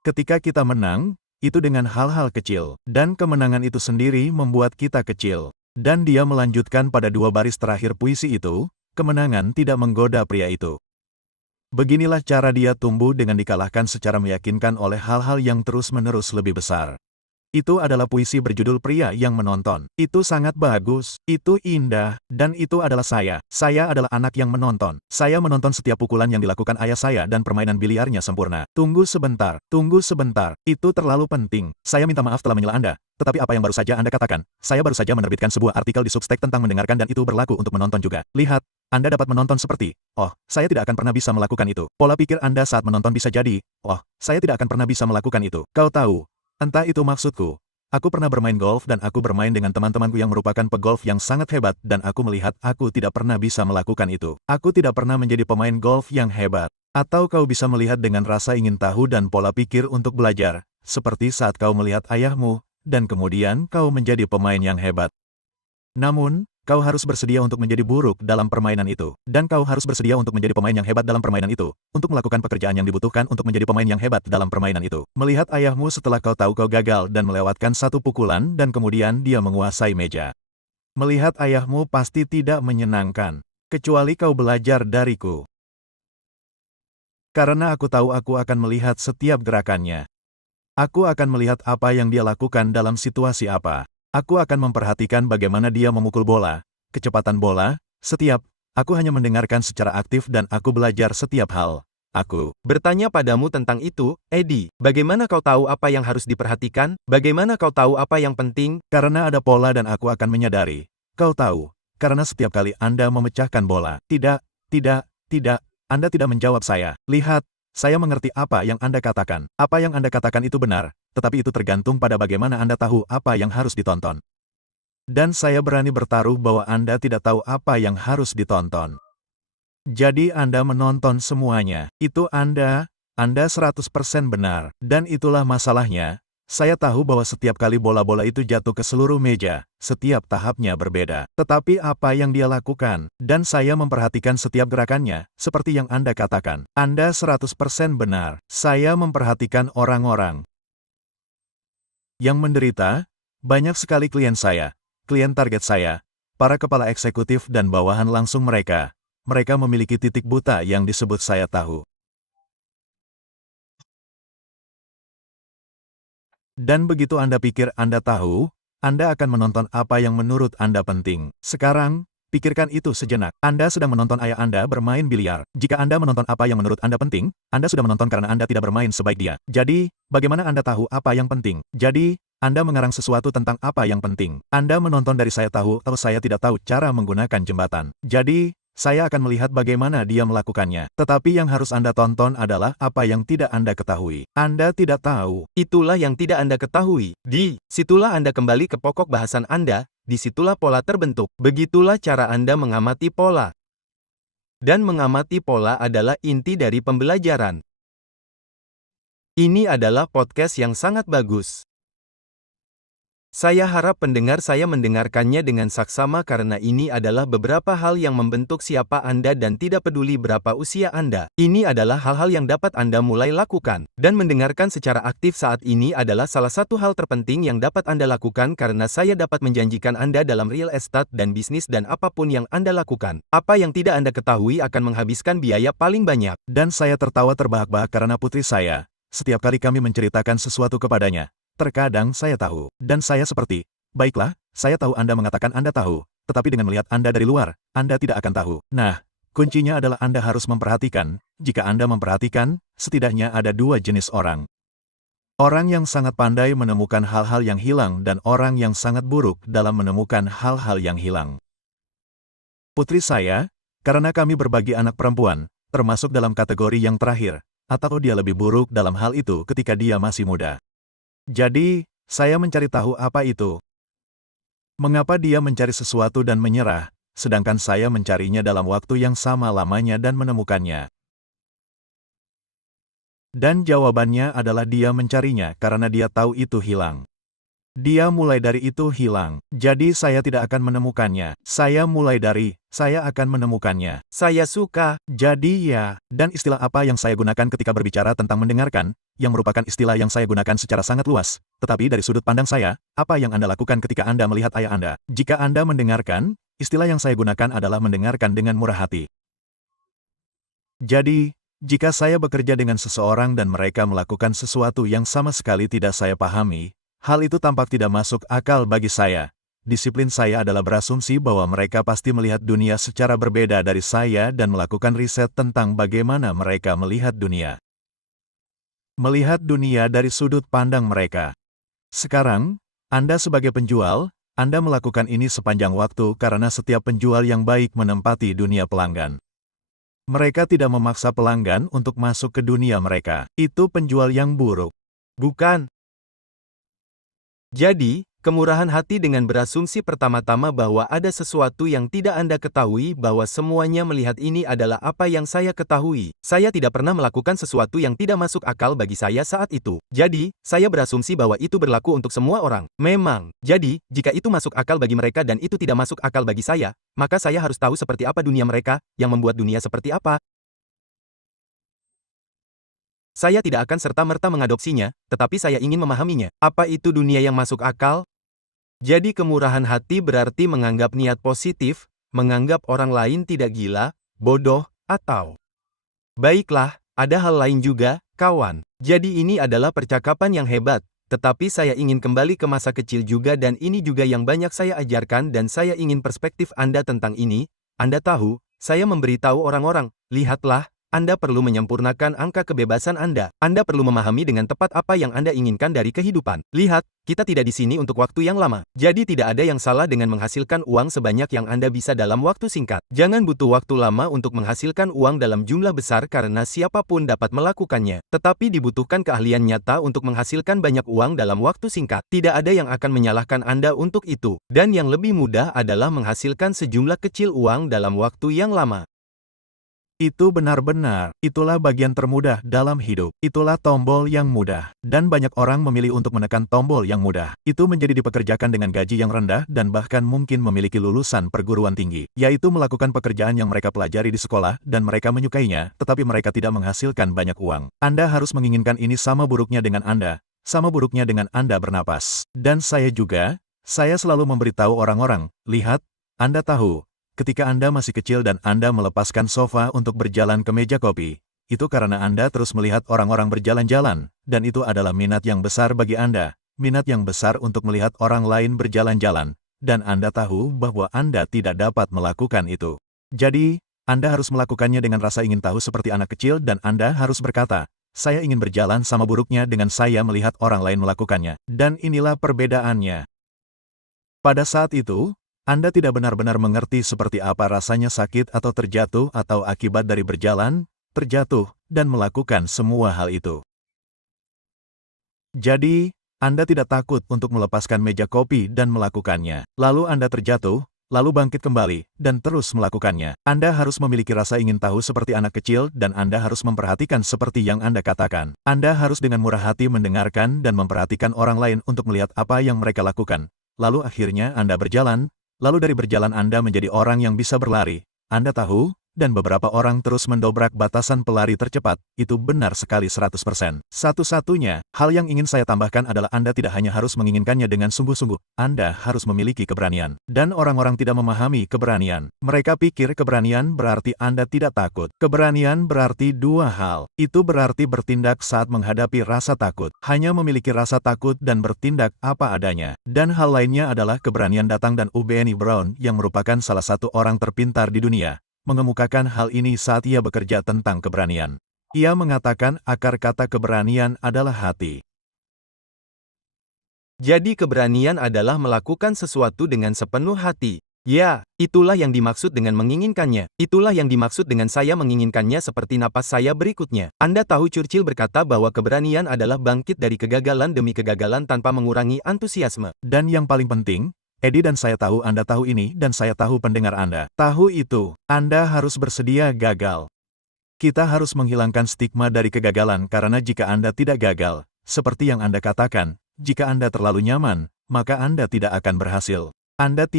Ketika kita menang, itu dengan hal-hal kecil, dan kemenangan itu sendiri membuat kita kecil. Dan dia melanjutkan pada 2 baris terakhir puisi itu, kemenangan tidak menggoda pria itu. Beginilah cara dia tumbuh dengan dikalahkan secara meyakinkan oleh hal-hal yang terus-menerus lebih besar. Itu adalah puisi berjudul Pria yang Menonton. Itu sangat bagus, itu indah, dan itu adalah saya. Saya adalah anak yang menonton. Saya menonton setiap pukulan yang dilakukan ayah saya dan permainan biliarnya sempurna. Tunggu sebentar, itu terlalu penting. Saya minta maaf telah menyela Anda, tetapi apa yang baru saja Anda katakan, saya baru saja menerbitkan sebuah artikel di Substack tentang mendengarkan dan itu berlaku untuk menonton juga. Lihat, Anda dapat menonton seperti, oh, saya tidak akan pernah bisa melakukan itu. Pola pikir Anda saat menonton bisa jadi, oh, saya tidak akan pernah bisa melakukan itu. Kau tahu, entah itu maksudku. Aku pernah bermain golf dan aku bermain dengan teman-temanku yang merupakan pegolf yang sangat hebat dan aku melihat aku tidak pernah bisa melakukan itu. Aku tidak pernah menjadi pemain golf yang hebat. Atau kau bisa melihat dengan rasa ingin tahu dan pola pikir untuk belajar, seperti saat kau melihat ayahmu, dan kemudian kau menjadi pemain yang hebat. Namun, kau harus bersedia untuk menjadi buruk dalam permainan itu. Dan kau harus bersedia untuk menjadi pemain yang hebat dalam permainan itu. Untuk melakukan pekerjaan yang dibutuhkan untuk menjadi pemain yang hebat dalam permainan itu. Melihat ayahmu setelah kau tahu kau gagal dan melewatkan satu pukulan dan kemudian dia menguasai meja. Melihat ayahmu pasti tidak menyenangkan. Kecuali kau belajar dariku. Karena aku tahu aku akan melihat setiap gerakannya. Aku akan melihat apa yang dia lakukan dalam situasi apa. Aku akan memperhatikan bagaimana dia memukul bola, kecepatan bola, aku hanya mendengarkan secara aktif dan aku belajar setiap hal. Aku bertanya padamu tentang itu, Eddie. Bagaimana kau tahu apa yang harus diperhatikan? Bagaimana kau tahu apa yang penting? Karena ada pola dan aku akan menyadari. Kau tahu, karena setiap kali Anda memecahkan bola. Tidak, Anda tidak menjawab saya. Lihat, saya mengerti apa yang Anda katakan. Apa yang Anda katakan itu benar, tetapi itu tergantung pada bagaimana Anda tahu apa yang harus ditonton. Dan saya berani bertaruh bahwa Anda tidak tahu apa yang harus ditonton. Jadi Anda menonton semuanya. Itu Anda 100% benar. Dan itulah masalahnya. Saya tahu bahwa setiap kali bola-bola itu jatuh ke seluruh meja, setiap tahapnya berbeda. Tetapi apa yang dia lakukan, dan saya memperhatikan setiap gerakannya, seperti yang Anda katakan. Anda 100% benar. Saya memperhatikan orang-orang yang menderita, banyak sekali klien saya, klien target saya, para kepala eksekutif dan bawahan langsung mereka. Mereka memiliki titik buta yang disebut saya tahu. Dan begitu Anda pikir Anda tahu, Anda akan menonton apa yang menurut Anda penting. Sekarang, pikirkan itu sejenak. Anda sedang menonton ayah Anda bermain biliar. Jika Anda menonton apa yang menurut Anda penting, Anda sudah menonton karena Anda tidak bermain sebaik dia. Jadi, bagaimana Anda tahu apa yang penting? Jadi, Anda mengarang sesuatu tentang apa yang penting. Anda menonton dari saya tahu atau saya tidak tahu cara menggunakan jembatan. Jadi, saya akan melihat bagaimana dia melakukannya. Tetapi yang harus Anda tonton adalah apa yang tidak Anda ketahui. Anda tidak tahu. Itulah yang tidak Anda ketahui. Di situlah Anda kembali ke pokok bahasan Anda, disitulah pola terbentuk. Begitulah cara Anda mengamati pola. Dan mengamati pola adalah inti dari pembelajaran. Ini adalah podcast yang sangat bagus. Saya harap pendengar saya mendengarkannya dengan saksama karena ini adalah beberapa hal yang membentuk siapa Anda dan tidak peduli berapa usia Anda. Ini adalah hal-hal yang dapat Anda mulai lakukan. Dan mendengarkan secara aktif saat ini adalah salah satu hal terpenting yang dapat Anda lakukan karena saya dapat menjanjikan Anda dalam real estate dan bisnis dan apapun yang Anda lakukan. Apa yang tidak Anda ketahui akan menghabiskan biaya paling banyak. Dan saya tertawa terbahak-bahak karena putri saya, setiap kali kami menceritakan sesuatu kepadanya, terkadang saya tahu, dan saya seperti, baiklah, saya tahu Anda mengatakan Anda tahu, tetapi dengan melihat Anda dari luar, Anda tidak akan tahu. Nah, kuncinya adalah Anda harus memperhatikan. Jika Anda memperhatikan, setidaknya ada dua jenis orang. Orang yang sangat pandai menemukan hal-hal yang hilang dan orang yang sangat buruk dalam menemukan hal-hal yang hilang. Putri saya, karena kami berbagi anak perempuan, termasuk dalam kategori yang terakhir, atau dia lebih buruk dalam hal itu ketika dia masih muda. Jadi, saya mencari tahu apa itu. Mengapa dia mencari sesuatu dan menyerah, sedangkan saya mencarinya dalam waktu yang sama lamanya dan menemukannya. Dan jawabannya adalah dia mencarinya karena dia tahu itu hilang. Dia mulai dari itu hilang, jadi saya tidak akan menemukannya. Saya mulai dari, saya akan menemukannya. Saya suka. Jadi ya, dan istilah apa yang saya gunakan ketika berbicara tentang mendengarkan, yang merupakan istilah yang saya gunakan secara sangat luas. Tetapi dari sudut pandang saya, apa yang Anda lakukan ketika Anda melihat ayah Anda? Jika Anda mendengarkan, istilah yang saya gunakan adalah mendengarkan dengan murah hati. Jadi, jika saya bekerja dengan seseorang dan mereka melakukan sesuatu yang sama sekali tidak saya pahami, hal itu tampak tidak masuk akal bagi saya. Disiplin saya adalah berasumsi bahwa mereka pasti melihat dunia secara berbeda dari saya dan melakukan riset tentang bagaimana mereka melihat dunia. Melihat dunia dari sudut pandang mereka. Sekarang, Anda sebagai penjual, Anda melakukan ini sepanjang waktu karena setiap penjual yang baik menempati dunia pelanggan. Mereka tidak memaksa pelanggan untuk masuk ke dunia mereka. Itu penjual yang buruk. Bukan. Jadi, kemurahan hati dengan berasumsi pertama-tama bahwa ada sesuatu yang tidak Anda ketahui bahwa semuanya melihat ini adalah apa yang saya ketahui. Saya tidak pernah melakukan sesuatu yang tidak masuk akal bagi saya saat itu. Jadi, saya berasumsi bahwa itu berlaku untuk semua orang. Memang. Jadi, jika itu masuk akal bagi mereka dan itu tidak masuk akal bagi saya, maka saya harus tahu seperti apa dunia mereka, yang membuat dunia seperti apa. Saya tidak akan serta-merta mengadopsinya, tetapi saya ingin memahaminya. Apa itu dunia yang masuk akal? Jadi kemurahan hati berarti menganggap niat positif, menganggap orang lain tidak gila, bodoh, atau... Baiklah, ada hal lain juga, kawan. Jadi ini adalah percakapan yang hebat, tetapi saya ingin kembali ke masa kecil juga dan ini juga yang banyak saya ajarkan dan saya ingin perspektif Anda tentang ini. Anda tahu, saya memberitahu orang-orang, lihatlah, Anda perlu menyempurnakan angka kebebasan Anda. Anda perlu memahami dengan tepat apa yang Anda inginkan dari kehidupan. Lihat, kita tidak di sini untuk waktu yang lama. Jadi tidak ada yang salah dengan menghasilkan uang sebanyak yang Anda bisa dalam waktu singkat. Jangan butuh waktu lama untuk menghasilkan uang dalam jumlah besar karena siapapun dapat melakukannya. Tetapi dibutuhkan keahlian nyata untuk menghasilkan banyak uang dalam waktu singkat. Tidak ada yang akan menyalahkan Anda untuk itu. Dan yang lebih mudah adalah menghasilkan sejumlah kecil uang dalam waktu yang lama. Itu benar-benar, itulah bagian termudah dalam hidup. Itulah tombol yang mudah. Dan banyak orang memilih untuk menekan tombol yang mudah. Itu menjadi dipekerjakan dengan gaji yang rendah dan bahkan mungkin memiliki lulusan perguruan tinggi. Yaitu melakukan pekerjaan yang mereka pelajari di sekolah dan mereka menyukainya, tetapi mereka tidak menghasilkan banyak uang. Anda harus menginginkan ini sama buruknya dengan Anda. Sama buruknya dengan Anda bernapas. Dan saya juga, saya selalu memberitahu orang-orang, lihat, Anda tahu, ketika Anda masih kecil dan Anda melepaskan sofa untuk berjalan ke meja kopi, itu karena Anda terus melihat orang-orang berjalan-jalan, dan itu adalah minat yang besar bagi Anda, minat yang besar untuk melihat orang lain berjalan-jalan, dan Anda tahu bahwa Anda tidak dapat melakukan itu. Jadi, Anda harus melakukannya dengan rasa ingin tahu seperti anak kecil dan Anda harus berkata, saya ingin berjalan sama buruknya dengan saya melihat orang lain melakukannya. Dan inilah perbedaannya. Pada saat itu, Anda tidak benar-benar mengerti seperti apa rasanya sakit atau terjatuh atau akibat dari berjalan, terjatuh, dan melakukan semua hal itu. Jadi, Anda tidak takut untuk melepaskan meja kopi dan melakukannya. Lalu Anda terjatuh, lalu bangkit kembali, dan terus melakukannya. Anda harus memiliki rasa ingin tahu seperti anak kecil dan Anda harus memperhatikan seperti yang Anda katakan. Anda harus dengan murah hati mendengarkan dan memperhatikan orang lain untuk melihat apa yang mereka lakukan. Lalu akhirnya Anda berjalan, lalu dari berjalan Anda menjadi orang yang bisa berlari. Anda tahu? Dan beberapa orang terus mendobrak batasan pelari tercepat, itu benar sekali 100%. Satu-satunya hal yang ingin saya tambahkan adalah Anda tidak hanya harus menginginkannya dengan sungguh-sungguh, Anda harus memiliki keberanian. Dan orang-orang tidak memahami keberanian. Mereka pikir keberanian berarti Anda tidak takut. Keberanian berarti dua hal. Itu berarti bertindak saat menghadapi rasa takut. Hanya memiliki rasa takut dan bertindak apa adanya. Dan hal lainnya adalah keberanian datang dan Ubeni Brown yang merupakan salah satu orang terpintar di dunia mengemukakan hal ini saat ia bekerja tentang keberanian. Ia mengatakan akar kata keberanian adalah hati. Jadi keberanian adalah melakukan sesuatu dengan sepenuh hati. Ya, itulah yang dimaksud dengan menginginkannya. Itulah yang dimaksud dengan saya menginginkannya seperti napas saya berikutnya. Anda tahu Churchill berkata bahwa keberanian adalah bangkit dari kegagalan demi kegagalan tanpa mengurangi antusiasme. Dan yang paling penting, Eddie dan saya tahu Anda tahu ini dan saya tahu pendengar Anda tahu itu. Anda harus bersedia gagal. Kita harus menghilangkan stigma dari kegagalan karena jika Anda tidak gagal, seperti yang Anda katakan, jika Anda terlalu nyaman, maka Anda tidak akan berhasil. Anda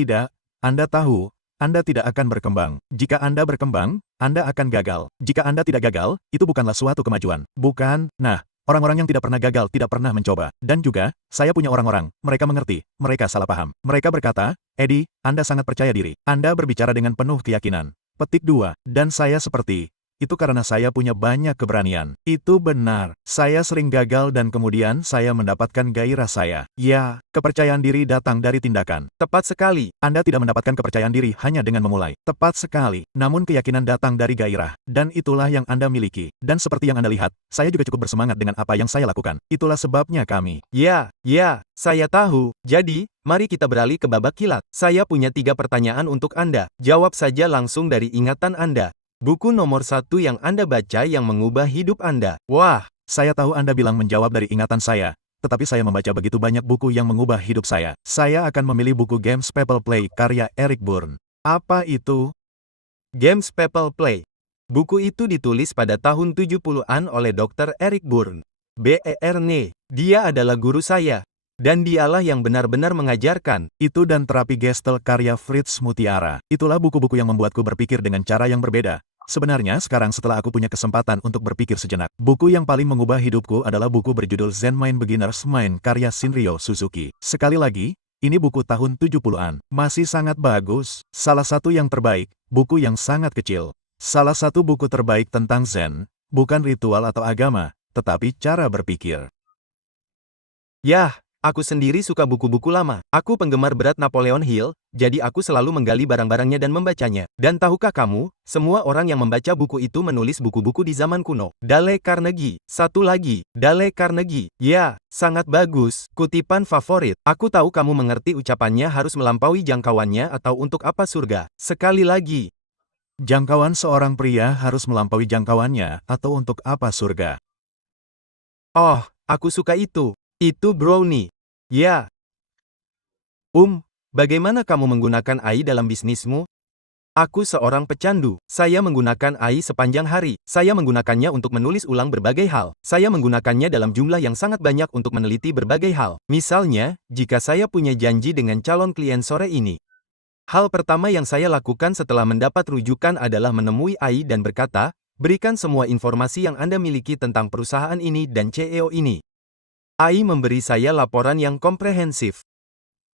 tahu, Anda tidak akan berkembang. Jika Anda berkembang, Anda akan gagal. Jika Anda tidak gagal, itu bukanlah suatu kemajuan. Bukan? Nah, orang-orang yang tidak pernah gagal tidak pernah mencoba. Dan juga, saya punya orang-orang, mereka mengerti, mereka salah paham. Mereka berkata, Eddie, Anda sangat percaya diri. Anda berbicara dengan penuh keyakinan. Petik 2. Dan saya seperti, itu karena saya punya banyak keberanian. Itu benar. Saya sering gagal dan kemudian saya mendapatkan gairah saya. Ya, kepercayaan diri datang dari tindakan. Tepat sekali. Anda tidak mendapatkan kepercayaan diri hanya dengan memulai. Tepat sekali. Namun keyakinan datang dari gairah. Dan itulah yang Anda miliki. Dan seperti yang Anda lihat, saya juga cukup bersemangat dengan apa yang saya lakukan. Itulah sebabnya kami. Ya, saya tahu. Jadi, mari kita beralih ke babak kilat. Saya punya 3 pertanyaan untuk Anda. Jawab saja langsung dari ingatan Anda. Buku nomor 1 yang Anda baca yang mengubah hidup Anda. Wah, saya tahu Anda bilang menjawab dari ingatan saya, tetapi saya membaca begitu banyak buku yang mengubah hidup saya. Saya akan memilih buku Games People Play karya Eric Berne. Apa itu? Games People Play. Buku itu ditulis pada tahun 70-an oleh Dr. Eric Berne. Berne. Dia adalah guru saya. Dan dialah yang benar-benar mengajarkan. Itu dan terapi Gestalt karya Fritz Mutiara. Itulah buku-buku yang membuatku berpikir dengan cara yang berbeda. Sebenarnya sekarang setelah aku punya kesempatan untuk berpikir sejenak, buku yang paling mengubah hidupku adalah buku berjudul Zen Mind Beginner's Mind karya Shinryo Suzuki. Sekali lagi, ini buku tahun 70-an. Masih sangat bagus. Salah satu yang terbaik, buku yang sangat kecil. Salah satu buku terbaik tentang Zen, bukan ritual atau agama, tetapi cara berpikir. Yah, aku sendiri suka buku-buku lama. Aku penggemar berat Napoleon Hill, jadi aku selalu menggali barang-barangnya dan membacanya. Dan tahukah kamu, semua orang yang membaca buku itu menulis buku-buku di zaman kuno. Dale Carnegie. Satu lagi, Dale Carnegie. Ya, sangat bagus. Kutipan favorit. Aku tahu kamu mengerti ucapannya harus melampaui jangkauannya atau untuk apa surga. Sekali lagi. Jangkauan seorang pria harus melampaui jangkauannya atau untuk apa surga. Oh, aku suka itu. Itu brownie. Ya. Bagaimana kamu menggunakan AI dalam bisnismu? Aku seorang pecandu. Saya menggunakan AI sepanjang hari. Saya menggunakannya untuk menulis ulang berbagai hal. Saya menggunakannya dalam jumlah yang sangat banyak untuk meneliti berbagai hal. Misalnya, jika saya punya janji dengan calon klien sore ini. Hal pertama yang saya lakukan setelah mendapat rujukan adalah menemui AI dan berkata, berikan semua informasi yang Anda miliki tentang perusahaan ini dan CEO ini. AI memberi saya laporan yang komprehensif.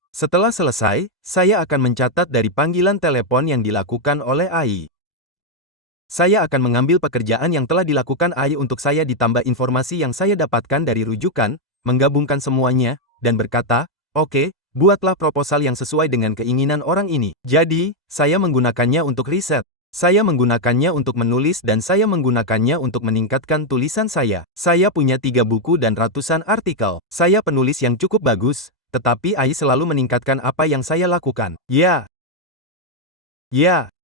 Setelah selesai, saya akan mencatat dari panggilan telepon yang dilakukan oleh AI. Saya akan mengambil pekerjaan yang telah dilakukan AI untuk saya ditambah informasi yang saya dapatkan dari rujukan, menggabungkan semuanya, dan berkata, oke, buatlah proposal yang sesuai dengan keinginan orang ini. Jadi, saya menggunakannya untuk riset. Saya menggunakannya untuk menulis dan saya menggunakannya untuk meningkatkan tulisan saya. Saya punya 3 buku dan ratusan artikel. Saya penulis yang cukup bagus, tetapi AI selalu meningkatkan apa yang saya lakukan. Ya,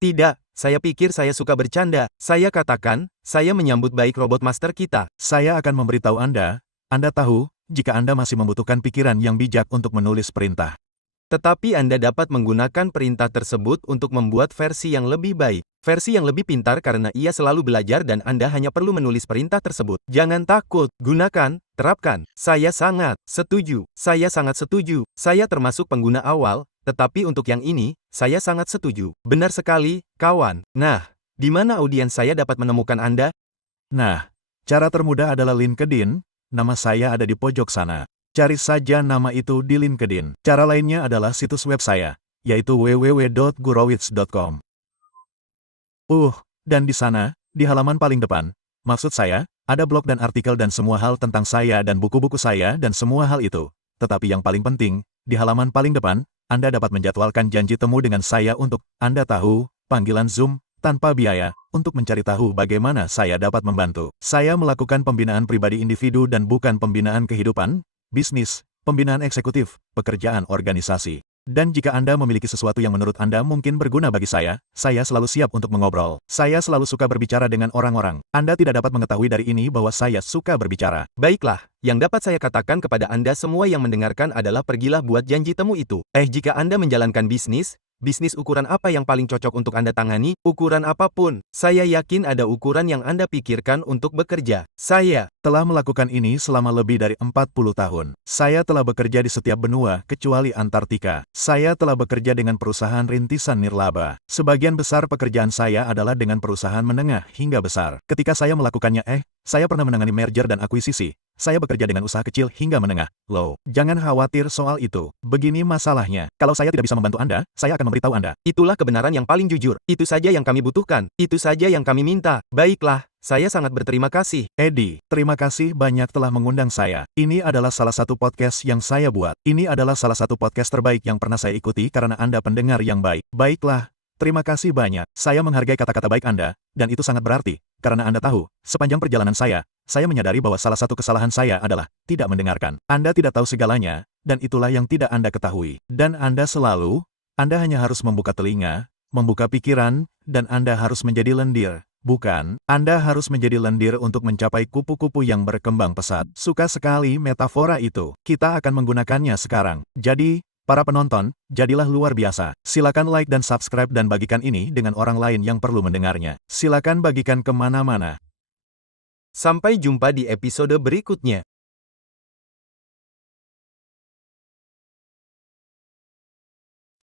tidak. Saya pikir saya suka bercanda. Saya katakan, saya menyambut baik robot master kita. Saya akan memberitahu Anda tahu, jika Anda masih membutuhkan pikiran yang bijak untuk menulis perintah. Tetapi Anda dapat menggunakan perintah tersebut untuk membuat versi yang lebih baik. Versi yang lebih pintar karena ia selalu belajar dan Anda hanya perlu menulis perintah tersebut. Jangan takut, gunakan, terapkan. Saya sangat setuju. Saya sangat setuju. Saya termasuk pengguna awal, tetapi untuk yang ini, saya sangat setuju. Benar sekali, kawan. Nah, di mana audiens saya dapat menemukan Anda? Nah, cara termudah adalah LinkedIn, nama saya ada di pojok sana. Cari saja nama itu di LinkedIn. Cara lainnya adalah situs web saya, yaitu www.gurowitz.com. Dan di sana, di halaman paling depan, maksud saya, ada blog dan artikel dan semua hal tentang saya dan buku-buku saya dan semua hal itu. Tetapi yang paling penting, di halaman paling depan, Anda dapat menjadwalkan janji temu dengan saya untuk, Anda tahu, panggilan Zoom, tanpa biaya, untuk mencari tahu bagaimana saya dapat membantu. Saya melakukan pembinaan pribadi individu dan bukan pembinaan kehidupan, bisnis, pembinaan eksekutif, pekerjaan organisasi. Dan jika Anda memiliki sesuatu yang menurut Anda mungkin berguna bagi saya selalu siap untuk mengobrol. Saya selalu suka berbicara dengan orang-orang. Anda tidak dapat mengetahui dari ini bahwa saya suka berbicara. Baiklah, yang dapat saya katakan kepada Anda semua yang mendengarkan adalah pergilah buat janji temu itu. Jika Anda menjalankan bisnis ukuran apa yang paling cocok untuk Anda tangani? Ukuran apapun. Saya yakin ada ukuran yang Anda pikirkan untuk bekerja. Saya telah melakukan ini selama lebih dari 40 tahun. Saya telah bekerja di setiap benua, kecuali Antartika. Saya telah bekerja dengan perusahaan rintisan nirlaba. Sebagian besar pekerjaan saya adalah dengan perusahaan menengah hingga besar. Ketika saya melakukannya, saya pernah menangani merger dan akuisisi. Saya bekerja dengan usaha kecil hingga menengah. Jangan khawatir soal itu. Begini masalahnya. Kalau saya tidak bisa membantu Anda, saya akan memberitahu Anda. Itulah kebenaran yang paling jujur. Itu saja yang kami butuhkan. Itu saja yang kami minta. Baiklah, saya sangat berterima kasih. Eddie, terima kasih banyak telah mengundang saya. Ini adalah salah satu podcast yang saya buat. Ini adalah salah satu podcast terbaik yang pernah saya ikuti karena Anda pendengar yang baik. Baiklah, terima kasih banyak. Saya menghargai kata-kata baik Anda, dan itu sangat berarti. Karena Anda tahu, sepanjang perjalanan saya menyadari bahwa salah satu kesalahan saya adalah tidak mendengarkan. Anda tidak tahu segalanya, dan itulah yang tidak Anda ketahui. Dan Anda hanya harus membuka telinga, membuka pikiran, dan Anda harus menjadi lendir. Bukan, Anda harus menjadi lendir untuk mencapai kupu-kupu yang berkembang pesat. Suka sekali metafora itu. Kita akan menggunakannya sekarang. Jadi, para penonton, jadilah luar biasa. Silakan like dan subscribe dan bagikan ini dengan orang lain yang perlu mendengarnya. Silakan bagikan kemana-mana. Sampai jumpa di episode berikutnya.